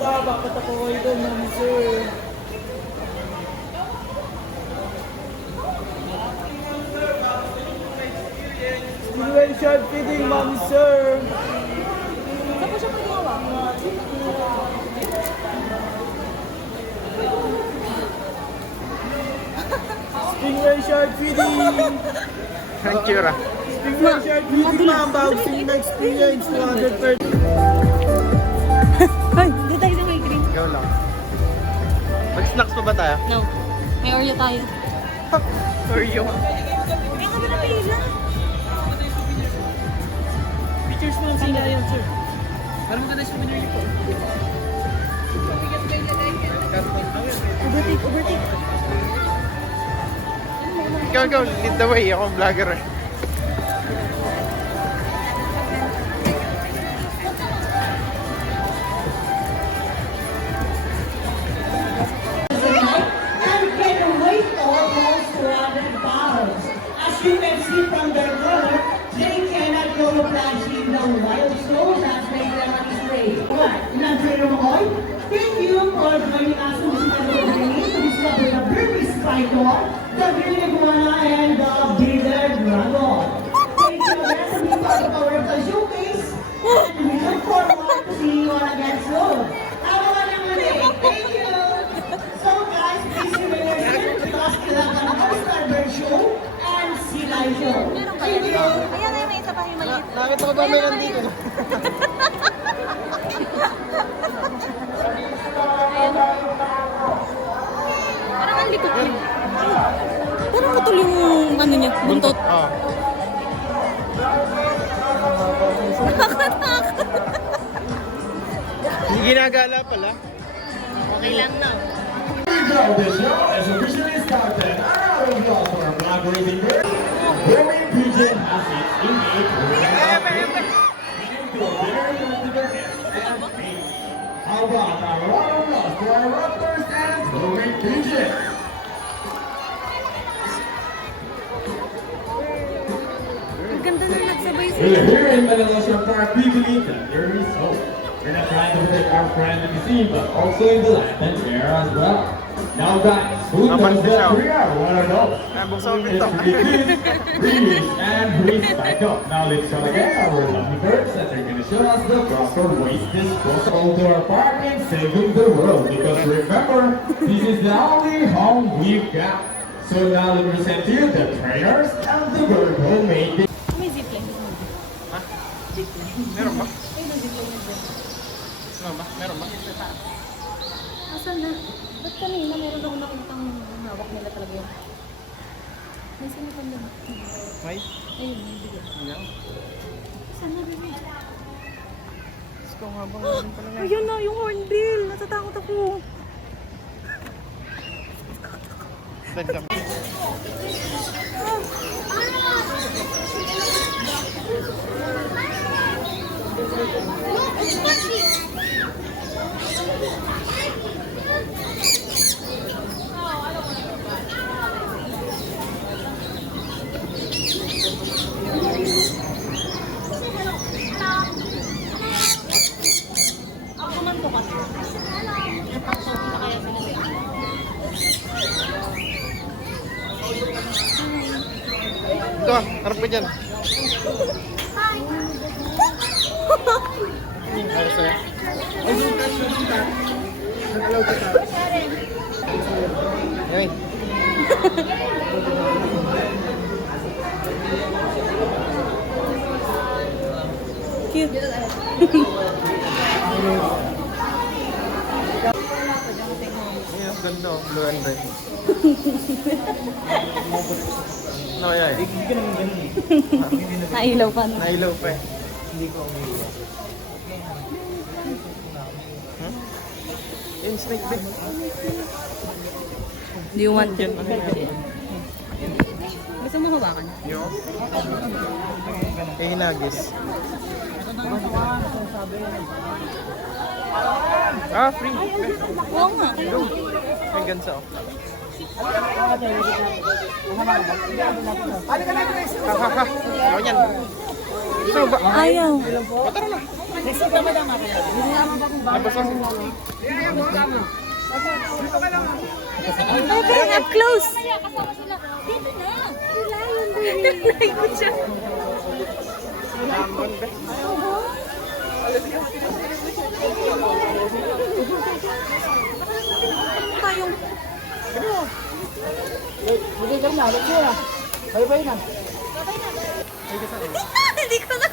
Bakit ako kayo doon, ma'am sir? Stingray shark feeding, ma'am sir. Saan po siya pwede hawakan? Stingray shark feeding. Ang tsura. Stingray shark feeding, ma'am. Bouncing na experience. 230. Ay, di tayo sa may green. Ikaw lang. Mag-snacks pa ba tayo? No. May Oreo tayo. Oreo. Kaya ka ba na pila? Pictures mo sila yun, sir. Parang maganda siya minuri po. Overtake, overtake. Ikaw, lead the way. Ako vlogger eh. And can weight almost 200 pounds. As you can see from their color, they cannot go flashy in the wild, so that's why they are this way. Alright, Nandrino Mahoy, thank you for joining us to discover the Burmese python, the green iguana, and the bearded dragon. Thank you again for being part of our showcase, and we look forward to seeing you all again soon. Have a wonderful day. Thank you. So guys, please remain because kailangan ng All-Star Bird Show and Sea Lion Show. Thank you. Ayan, may isa pa yung maliit. Nakita ko ba may nandito? Parang ang likot niya. Parang putol yung ano niya, buntot. Oo. Nakakatakot. Hindi ginagala pala. Okay lang na. The show is officially started. Our applause for our Black Racing Bird. Roaming Pigeon has its innate meaning to a very particular and faith. How about a round of applause for our Raptors and Roaming Pigeon? Ang ganda na nagsabay We're sila. here in Manila Park. We believe that there is hope. We're not trying to protect our friend in the sea, but also in the land and air as well. Now guys, who knows that we are? Wanna know? Buksan mo It's ito. release and breathe back up. Now let's show again our lovely birds that are gonna show us the proper waste disposal to our park and saving the world. Because remember, this is the only home we've got. So now let me present to you the trainers and the bird homemade. May zipline. Meron ba? Ay, may zipline na dyan. Meron ba? Meron ba? Asan na? Ba't kanina meron akong nakitang hawak nila talaga yun? May sinapang lang. May? Ayun, may bigay. Ayan. Saan na, baby? Gusto ko nga bang meron pala nga. Ayun na, yung hornbill. Natatakot ako. Stand lang. Ako man po kasi. Natakot na kaya sila. Ito, harap ko dyan. Ayos na. Anyway. Cute. Ayan, ganda oh. Blue and red. Ano kaya eh? Nailaw pa na. Nailaw pa eh. Yun, snake bit. Do you want to? Yan, ano yan? Gusto mo hawakan? Yo. Eh, hinagis. Ah, free. Oo nga. Go. May gansa oh. Ha ha ha. Gawin yan. Ayaw. Okay, up close. Nalaikot siya. Tayong... Bigay ka na, let's go na. Bye-bye na. Hindi ko na